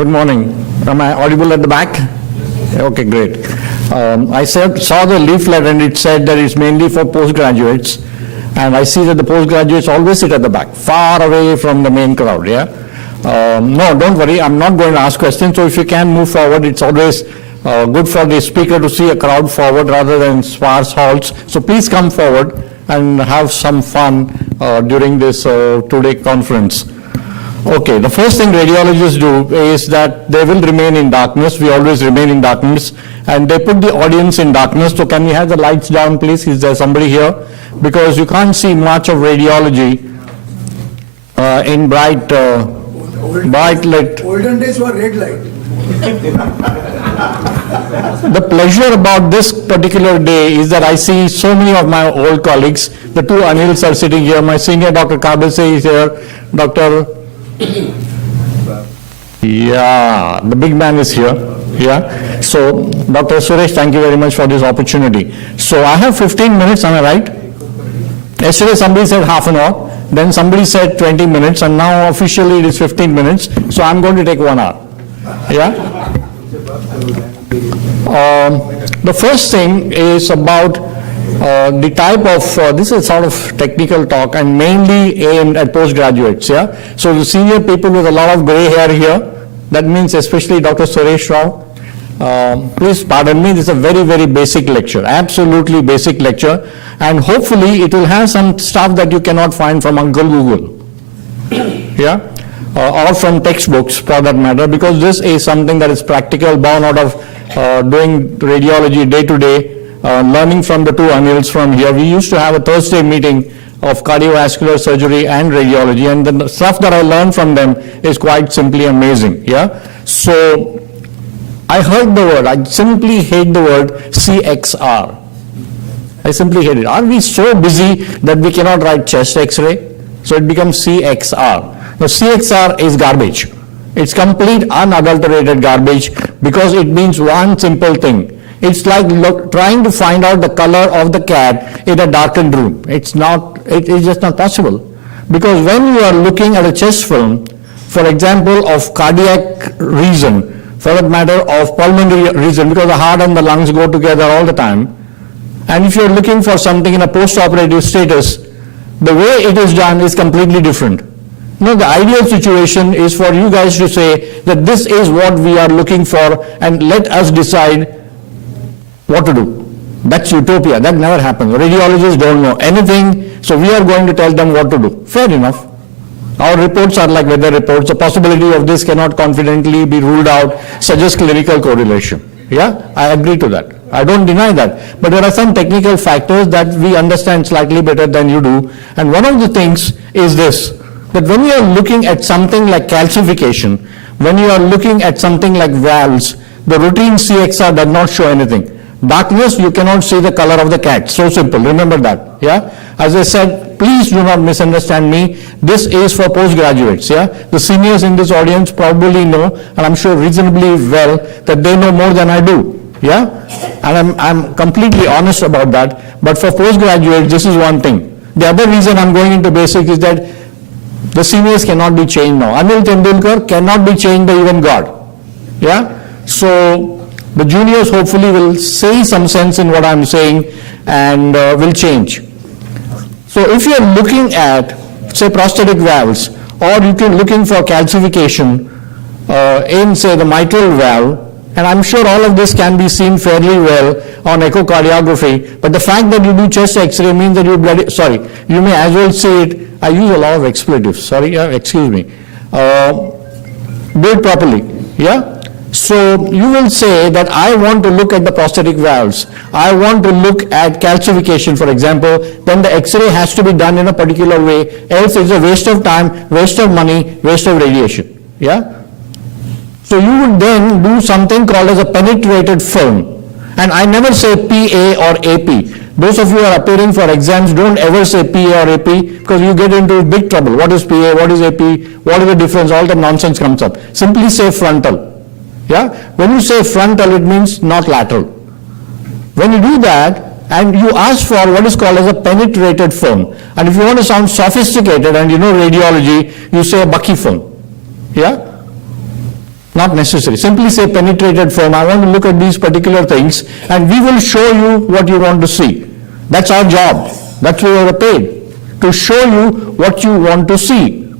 Good morning. Am I audible at the back? Okay, great. I saw the leaflet and it said that it's mainly for postgraduates, and I see that the postgraduates always sit at the back, far away from the main crowd, yeah? No, don't worry, I'm not going to ask questions, so if you can move forward, it's always good for the speaker to see a crowd forward rather than sparse halls. So please come forward and have some fun during this two-day conference. Okay, the first thing radiologists do is that they will remain in darkness. We always remain in darkness, and they put the audience in darkness. So can we have the lights down, please? Is there somebody here? Because you can't see much of radiology in bright lit. Olden days were red light. The pleasure about this particular day is that I see so many of my old colleagues. The two Anils are sitting here. My senior Dr. Kabese is here. Yeah, the big man is here. Yeah. So, Dr. Suresh, thank you very much for this opportunity. So, I have 15 minutes, am I right? Yesterday somebody said half an hour, then somebody said 20 minutes, and now officially it is 15 minutes. So, I'm going to take 1 hour. Yeah. The first thing is about the type of, this is sort of technical talk and mainly aimed at postgraduates, yeah? So the senior people with a lot of gray hair here, that means especially Dr. Suresh Rao. Please pardon me, this is a very, very basic lecture, absolutely basic lecture, and hopefully it will have some stuff that you cannot find from Uncle Google, yeah? Or from textbooks for that matter, because this is something that is practical, born out of doing radiology day to day, learning from the two Anils from here. We used to have a Thursday meeting of cardiovascular surgery and radiology, and the stuff that I learned from them is quite simply amazing, yeah? So, I heard the word, I simply hate the word CXR. I simply hate it. Are we so busy that we cannot write chest x-ray? So it becomes CXR. Now CXR is garbage. It's complete unadulterated garbage because it means one simple thing. It's like trying to find out the color of the cat in a darkened room. It's just not possible. Because when you are looking at a chest film, for example, of cardiac reason, for that matter of pulmonary reason, because the heart and the lungs go together all the time, and if you're looking for something in a post-operative status, the way it is done is completely different. No, the ideal situation is for you guys to say that this is what we are looking for and let us decide what to do. That's utopia. That never happens. Radiologists don't know anything, so we are going to tell them what to do. Fair enough. Our reports are like weather reports. The possibility of this cannot confidently be ruled out, suggests clinical correlation. Yeah, I agree to that. I don't deny that. But there are some technical factors that we understand slightly better than you do. And one of the things is this, that when you are looking at something like calcification, when you are looking at something like valves, the routine CXR does not show anything. Darkness, you cannot see the color of the cat. So simple. Remember that. Yeah. As I said, please do not misunderstand me. This is for postgraduates. Yeah. The seniors in this audience probably know, and I'm sure reasonably well, that they know more than I do. Yeah. And I'm completely honest about that. But for postgraduates, this is one thing. The other reason I'm going into basics is that the seniors cannot be changed now. Anil Tendulkar cannot be changed by even God. Yeah. So the juniors hopefully will see some sense in what I'm saying and will change. So if you're looking at, say, prosthetic valves, or if you're looking for calcification in, say, the mitral valve, and I'm sure all of this can be seen fairly well on echocardiography, but the fact that you do chest x-ray means that you may as well see it. I use a lot of expletives, excuse me. Do it properly, yeah? So you will say that I want to look at the prosthetic valves. I want to look at calcification, for example. Then the X-ray has to be done in a particular way. Else it's a waste of time, waste of money, waste of radiation. Yeah. So you would then do something called as a penetrated film. And I never say PA or AP. Those of you who are appearing for exams, don't ever say PA or AP because you get into big trouble. What is PA? What is AP? What is the difference? All the nonsense comes up. Simply say frontal. Yeah? When you say frontal, it means not lateral. When you do that, and you ask for what is called as a penetrated film, and if you want to sound sophisticated and you know radiology, you say a Bucky film. Yeah? Not necessary. Simply say penetrated film. I want to look at these particular things, and we will show you what you want to see. That's our job. That's why we are paid, to show you what you want to see.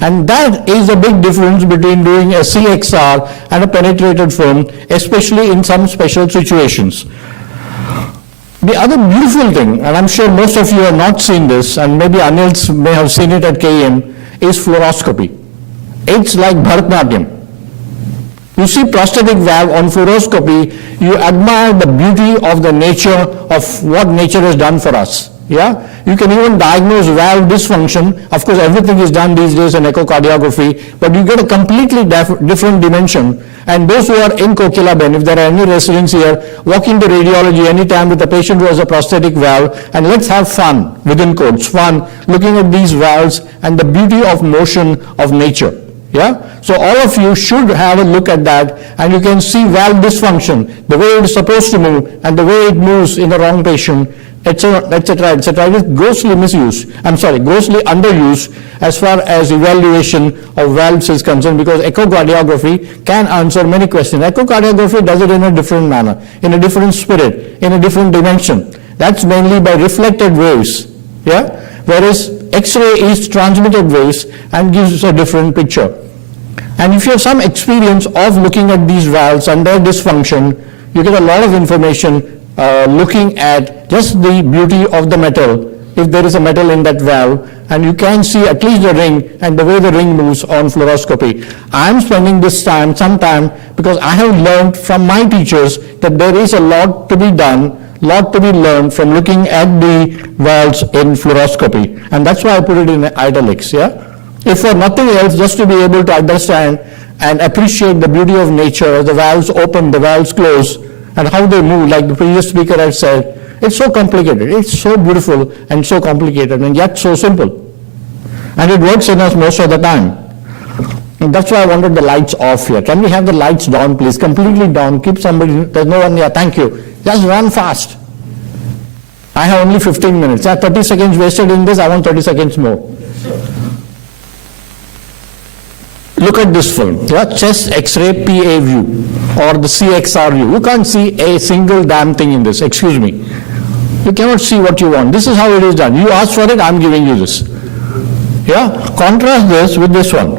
And that is a big difference between doing a CXR and a penetrated film, especially in some special situations. The other beautiful thing, and I'm sure most of you have not seen this, and maybe Anil may have seen it at KM, is fluoroscopy. It's like Bharatanatyam. You see prosthetic valve on fluoroscopy, you admire the beauty of the nature of what nature has done for us. Yeah, you can even diagnose valve dysfunction. Of course, everything is done these days in echocardiography, but you get a completely different dimension. And those who are in Kokila, if there are any residents here, walk into radiology anytime with a patient who has a prosthetic valve, and let's have fun, within quotes, fun, looking at these valves and the beauty of motion of nature. Yeah, so all of you should have a look at that, and you can see valve dysfunction, the way it is supposed to move, and the way it moves in the wrong patient, etc., etc., etc. It is grossly misused. Grossly underused as far as evaluation of valves is concerned, because echocardiography can answer many questions. Echocardiography does it in a different manner, in a different spirit, in a different dimension. That's mainly by reflected waves. Yeah, whereas X-ray is transmitted waves and gives a different picture. And if you have some experience of looking at these valves and their dysfunction, you get a lot of information looking at just the beauty of the metal, if there is a metal in that valve, and you can see at least the ring and the way the ring moves on fluoroscopy. I am spending some time, because I have learned from my teachers that there is a lot to be done, lot to be learned from looking at the valves in fluoroscopy, and that's why I put it in italics. Yeah, if for nothing else, just to be able to understand and appreciate the beauty of nature, the valves open, the valves close, and how they move, like the previous speaker had said. It's so complicated, it's so beautiful and so complicated, and yet so simple. And it works in us most of the time. And that's why I wanted the lights off here. Can we have the lights down, please? Completely down. Keep somebody, there's no one here, thank you. Just run fast. I have only 15 minutes. I have 30 seconds wasted in this, I want 30 seconds more. Look at this film, yeah? Chest X-ray PA view, or the CXR view. You can't see a single damn thing in this, excuse me. You cannot see what you want. This is how it is done. You ask for it, I'm giving you this. Yeah, contrast this with this one.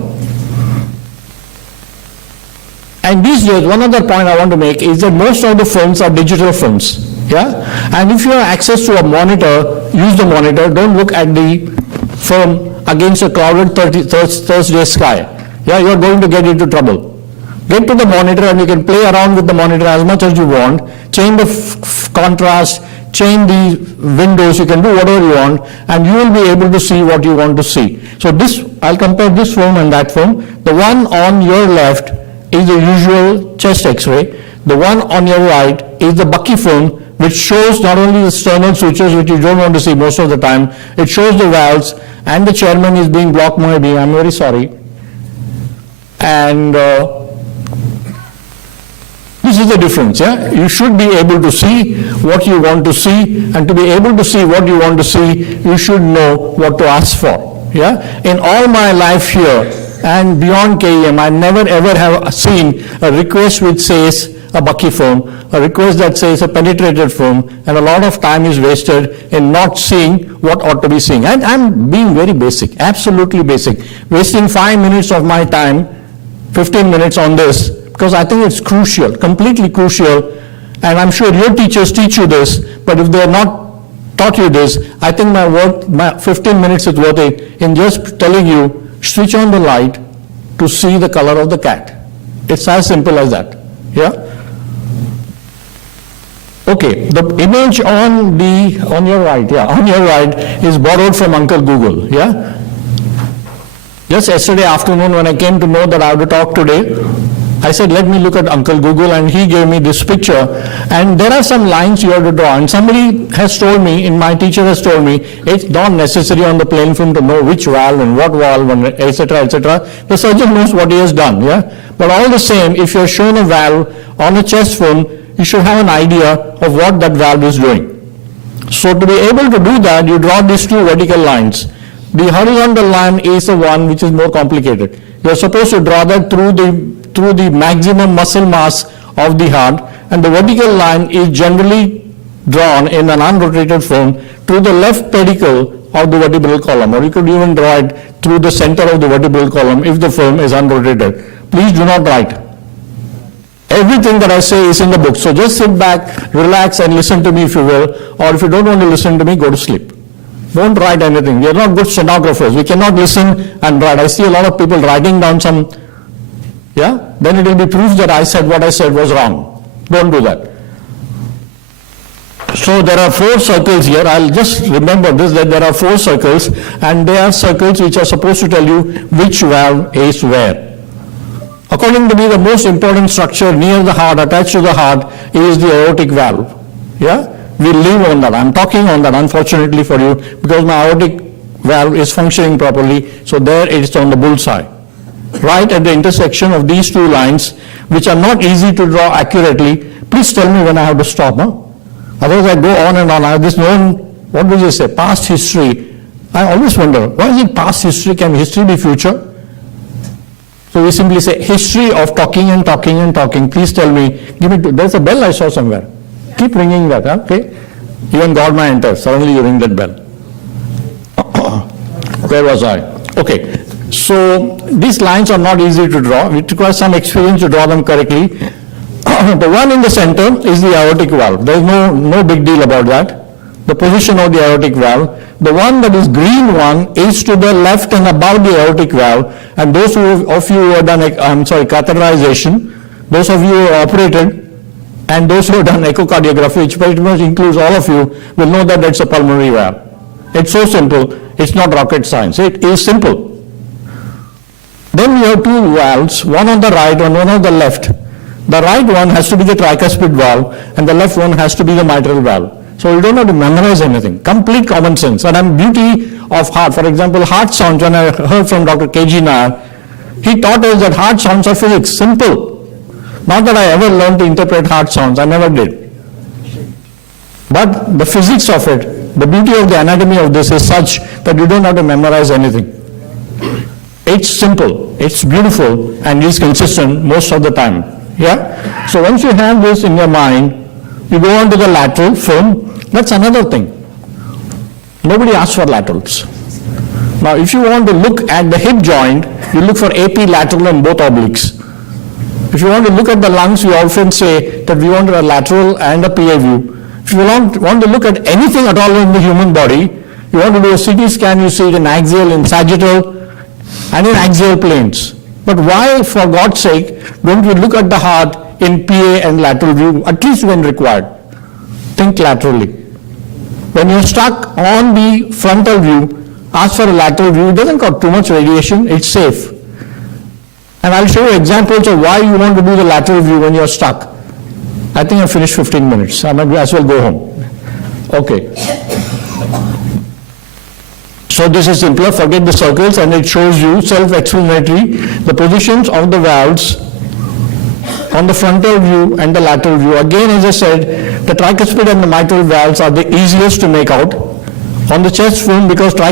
And these days, one other point I want to make is that most of the films are digital films. Yeah, and if you have access to a monitor, use the monitor. Don't look at the film against a clouded Thursday sky. Yeah, you're going to get into trouble. Get to the monitor and you can play around with the monitor as much as you want. Change the contrast, change the windows, you can do whatever you want, and you will be able to see what you want to see. So this, I'll compare this film and that film. The one on your left is the usual chest X-ray. The one on your right is the Bucky film, which shows not only the sternal sutures, which you don't want to see most of the time, it shows the valves, and the chairman is being blocked my beam, I'm very sorry. And this is the difference, yeah? You should be able to see what you want to see, and to be able to see what you want to see, you should know what to ask for, yeah? In all my life here and beyond KEM, I never ever have seen a request which says a Bucky film, a request that says a penetrated film, and a lot of time is wasted in not seeing what ought to be seen. And I'm being very basic, absolutely basic, wasting 5 minutes of my time, 15 minutes on this, because I think it's crucial, completely crucial, and I'm sure your teachers teach you this, but if they're not taught you this, I think my 15 minutes is worth it in just telling you, switch on the light to see the color of the cat. It's as simple as that, yeah? Okay, the image on your right, yeah, on your right is borrowed from Uncle Google, yeah? Just yesterday afternoon when I came to know that I have to talk today, I said, let me look at Uncle Google, and he gave me this picture, and there are some lines you have to draw, and somebody has told me, my teacher has told me, it's not necessary on the plain film to know which valve and what valve, and etc., etc. The surgeon knows what he has done, yeah? But all the same, if you're shown a valve on a chest film, you should have an idea of what that valve is doing. So to be able to do that, you draw these two vertical lines. The horizontal line is the one which is more complicated. You're supposed to draw that through the through the maximum muscle mass of the heart, and the vertical line is generally drawn in an unrotated form through the left pedicle of the vertebral column, or you could even draw it through the center of the vertebral column if the form is unrotated. Please do not write. Everything that I say is in the book, so just sit back, relax and listen to me if you will, or if you don't want to listen to me, go to sleep. Don't write anything. We are not good stenographers. We cannot listen and write. I see a lot of people writing down some, then it will be proof that I said what I said was wrong. Don't do that. So there are 4 circles here. I'll just remember this, that there are 4 circles, and they are circles which are supposed to tell you which valve is where. According to me, the most important structure near the heart, attached to the heart, is the aortic valve. We live on that. I'm talking on that, unfortunately for you, because my aortic valve is functioning properly, so there it is on the bullseye. Right at the intersection of these 2 lines, which are not easy to draw accurately. Please tell me when I have to stop, Otherwise I go on and on. I have this known, what do you say, past history. I always wonder, why is it past history? Can history be future? So we simply say, history of talking and talking and talking. Please tell me, there's a bell I saw somewhere. Keep ringing that, okay? Even God may enter, suddenly you ring that bell. Where was I? Okay, so these lines are not easy to draw. It requires some experience to draw them correctly. The one in the center is the aortic valve. There is no big deal about that. The position of the aortic valve. The one that is green one is to the left and above the aortic valve. And those of you who have done, catheterization, those of you who are operated, and those who have done echocardiography, which pretty much includes all of you, will know that that's a pulmonary valve. It's so simple. It's not rocket science. It is simple. Then we have 2 valves, one on the right and one on the left. The right one has to be the tricuspid valve, and the left one has to be the mitral valve. So you don't have to memorize anything. Complete common sense. And beauty of heart. For example, heart sounds, when I heard from Dr. K.G. Nair, he taught us that heart sounds are physics, simple. Not that I ever learned to interpret heart sounds, I never did. But the physics of it, the beauty of the anatomy of this is such that you don't have to memorize anything. It's simple, it's beautiful, and it's consistent most of the time. So once you have this in your mind, you go on to the lateral film. That's another thing. Nobody asks for laterals. Now if you want to look at the hip joint, you look for AP lateral and both obliques. If you want to look at the lungs, we often say that we want a lateral and a PA view. If you want to look at anything at all in the human body, you want to do a CT scan, you see it in axial, in sagittal, and in axial planes. But why, for God's sake, don't we look at the heart in PA and lateral view, at least when required? Think laterally. When you're stuck on the frontal view, ask for a lateral view. It doesn't cause too much radiation, it's safe. And I'll show you examples of why you want to do the lateral view when you're stuck. I think I finished 15 minutes. I might as well go home. Okay. So this is simpler, forget the circles, and it shows you self-explanatory the positions of the valves on the frontal view and the lateral view. Again, as I said, the tricuspid and the mitral valves are the easiest to make out. On the chest film, because the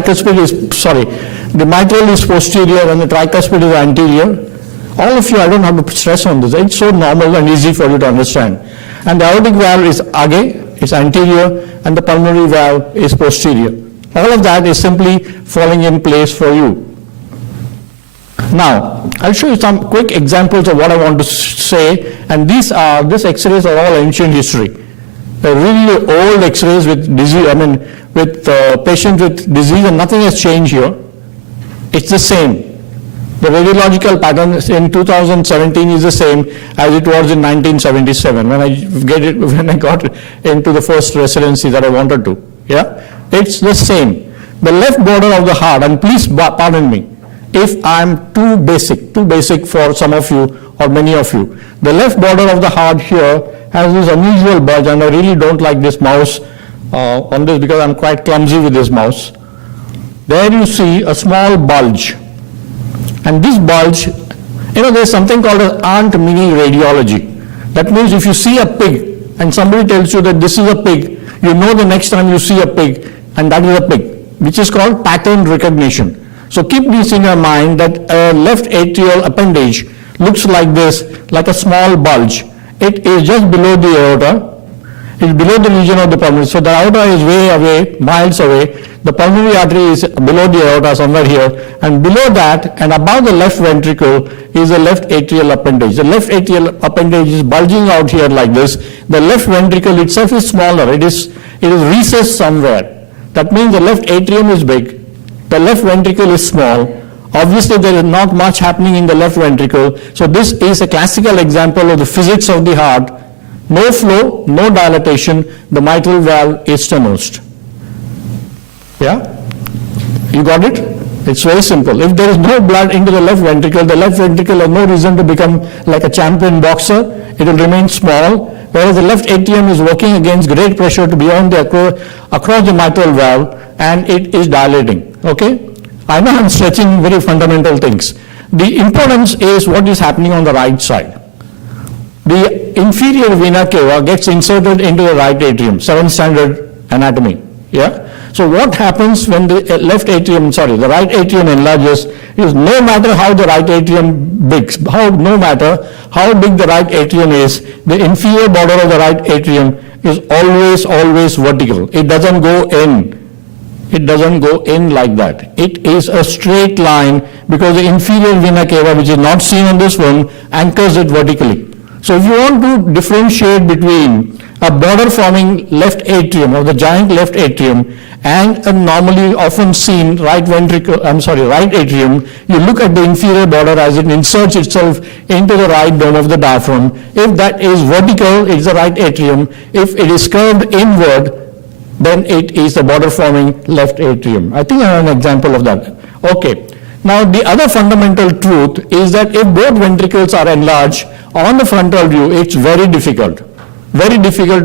mitral is posterior and the tricuspid is anterior. All of you, I don't have to stress on this. It's so normal and easy for you to understand. And the aortic valve is it's anterior, and the pulmonary valve is posterior. All of that is simply falling in place for you. Now, I'll show you some quick examples of what I want to say, and these X-rays are all ancient history. They're really old X-rays with disease, with patients with disease, and nothing has changed here. It's the same. The radiological pattern in 2017 is the same as it was in 1977 when I got into the first residency that I wanted to. It's the same. The left border of the heart, and please pardon me if I'm too basic for some of you or many of you. The left border of the heart here has this unusual bulge, and I really don't like this mouse on this because I'm quite clumsy with this mouse. There you see a small bulge. And this bulge, there's something called an Aunt Mini radiology. That means if you see a pig and somebody tells you that this is a pig, you know the next time you see a pig, and that is a pig, which is called pattern recognition. So keep this in your mind that a left atrial appendage looks like this, like a small bulge. It is just below the aorta. It's below the region of the pulmonary. So the aorta is way away, miles away. The pulmonary artery is below the aorta, somewhere here. And below that, and above the left ventricle, is the left atrial appendage. The left atrial appendage is bulging out here like this. The left ventricle itself is smaller. It is recessed somewhere. That means the left atrium is big. The left ventricle is small. Obviously, there is not much happening in the left ventricle. So this is a classical example of the physics of the heart. No flow, no dilatation, the mitral valve is stenosed. Yeah? You got it? It's very simple. If there is no blood into the left ventricle has no reason to become like a champion boxer. It will remain small, whereas the left atrium is working against great pressure to beyond across the mitral valve, and it is dilating. Okay? I know I'm stretching very fundamental things. The importance is what is happening on the right side. The inferior vena cava gets inserted into the right atrium, 7th standard anatomy. Yeah? So what happens when the the right atrium enlarges is no matter how the right atrium no matter how big the right atrium is, the inferior border of the right atrium is always vertical. It doesn't go in. It doesn't go in like that. It is a straight line because the inferior vena cava, which is not seen on this one, anchors it vertically. So if you want to differentiate between a border forming left atrium or the giant left atrium and a normally often seen right atrium, you look at the inferior border as it inserts itself into the right dome of the diaphragm. If that is vertical, it's the right atrium. If it is curved inward, then it is the border forming left atrium. I think I have an example of that. Okay. Now the other fundamental truth is that if both ventricles are enlarged on the frontal view, it's very difficult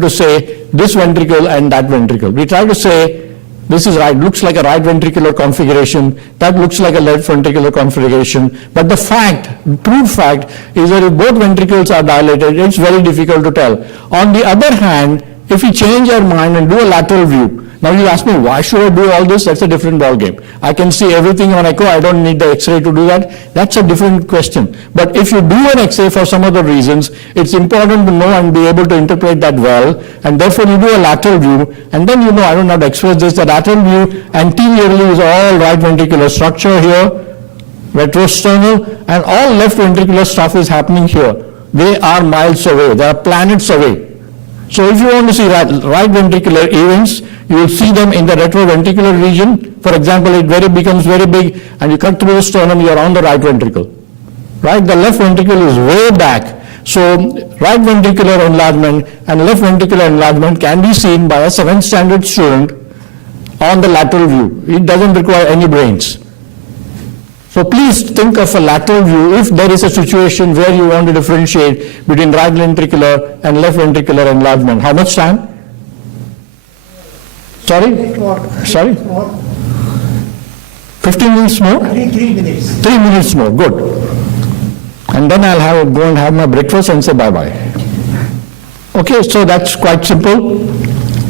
to say this ventricle and that ventricle. We try to say this is right, looks like a right ventricular configuration, that looks like a left ventricular configuration, but the proved fact is that if both ventricles are dilated, it's very difficult to tell. On the other hand, if we change our mind and do a lateral view, now you ask me, why should I do all this? That's a different ballgame. I can see everything on echo, I don't need the X-ray to do that. That's a different question. But if you do an X-ray for some other reasons, it's important to know and be able to interpret that well, and therefore you do a lateral view, and then you know, I don't know how to express this, the lateral view anteriorly is all right ventricular structure here, retrosternal, and all left ventricular stuff is happening here. They are miles away, they are planets away. So if you want to see right ventricular events, you will see them in the retroventricular region. For example, it becomes very big and you cut through the sternum, you are on the right ventricle. Right? The left ventricle is way back. So right ventricular enlargement and left ventricular enlargement can be seen by a 7th standard student on the lateral view. It doesn't require any brains. So please think of a lateral view if there is a situation where you want to differentiate between right ventricular and left ventricular enlargement. How much time? Sorry? 15 minutes more? 3 minutes. 3 minutes more, good. And then I'll go and have my breakfast and say bye-bye. Okay, so that's quite simple.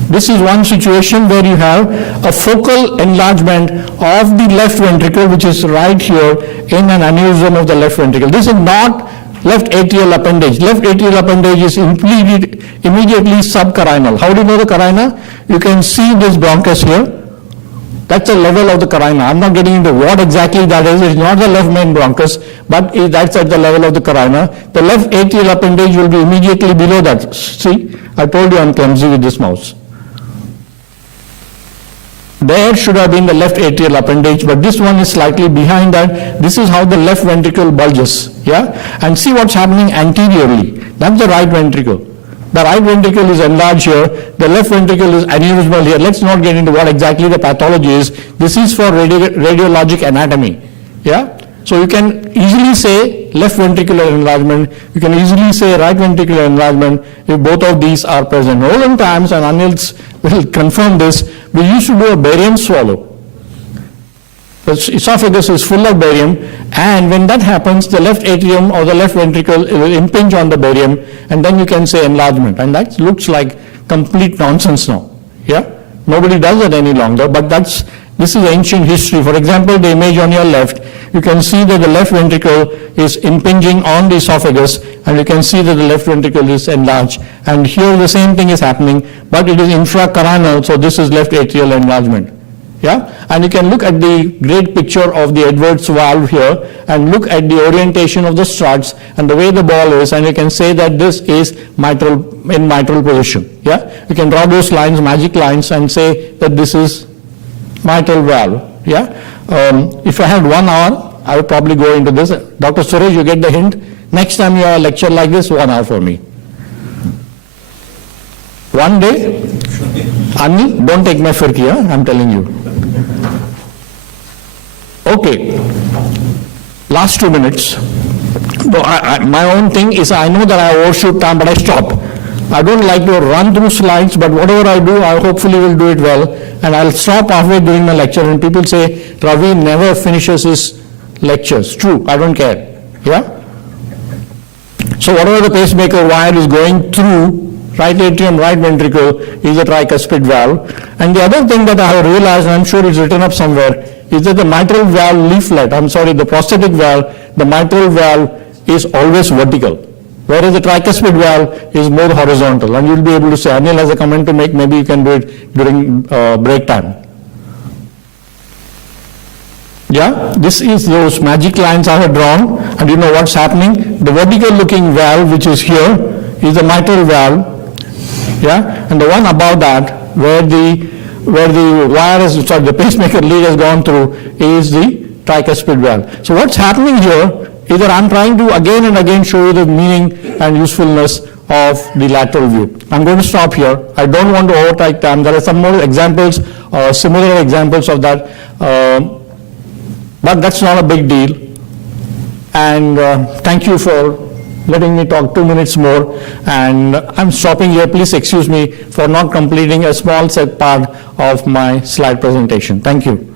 This is one situation where you have a focal enlargement of the left ventricle, which is right here in an aneurysm of the left ventricle. This is not left atrial appendage. Left atrial appendage is immediately subcarinal. How do you know the carina? You can see this bronchus here. That's the level of the carina. I'm not getting into what exactly that is. It's not the left main bronchus, but that's at the level of the carina. The left atrial appendage will be immediately below that. See, I told you I'm clumsy with this mouse. There should have been the left atrial appendage, but this one is slightly behind that. This is how the left ventricle bulges, yeah? And see what's happening anteriorly. That's the right ventricle. The right ventricle is enlarged here. The left ventricle is aneurysmal here. Let's not get into what exactly the pathology is. This is for radiologic anatomy, yeah? So you can easily say left ventricular enlargement. You can easily say right ventricular enlargement if both of these are present. Olden times, and Anils will confirm this, we used to do a barium swallow. The esophagus is full of barium, and when that happens, the left atrium or the left ventricle will impinge on the barium, and then you can say enlargement. And that looks like complete nonsense now. Yeah? Nobody does it any longer, but this is ancient history. For example, the image on your left, you can see that the left ventricle is impinging on the esophagus, and you can see that the left ventricle is enlarged. And here the same thing is happening, but it is infracoronal, so this is left atrial enlargement. Yeah, and you can look at the great picture of the Edwards valve here and look at the orientation of the struts and the way the ball is, and you can say that this is mitral, in mitral position. Yeah, you can draw those lines, magic lines, and say that this is mitral valve. Yeah, if I had 1 hour, I would probably go into this. Dr. Suresh, you get the hint. Next time you have a lecture like this, 1 hour for me. One day, Anil, don't take my firki, I'm telling you. Okay, last 2 minutes. My own thing is I know that I overshoot time, but I stop. I don't like to run through slides, but whatever I do, I hopefully will do it well. And I'll stop halfway during my lecture, and people say, Ravi never finishes his lectures. True, I don't care. Yeah? So whatever the pacemaker wire is going through, right atrium, right ventricle, is a tricuspid valve. And the other thing that I have realized, and I'm sure it's written up somewhere, is that the mitral valve leaflet, the prosthetic valve, the mitral valve is always vertical, whereas the tricuspid valve is more horizontal. And you'll be able to say, Anil has a comment to make, maybe you can do it during break time. Yeah, this is those magic lines I have drawn, and you know what's happening. The vertical looking valve, which is here, is the mitral valve. Yeah, and the one above that, where the wire is, the pacemaker lead has gone through, is the tricuspid valve. So what's happening here is that I'm trying to again and again show you the meaning and usefulness of the lateral view. I'm going to stop here. I don't want to overtake time. There are some more examples, similar examples of that, but that's not a big deal. And thank you for letting me talk 2 minutes more, and I'm stopping here. Please excuse me for not completing a small set part of my slide presentation. Thank you.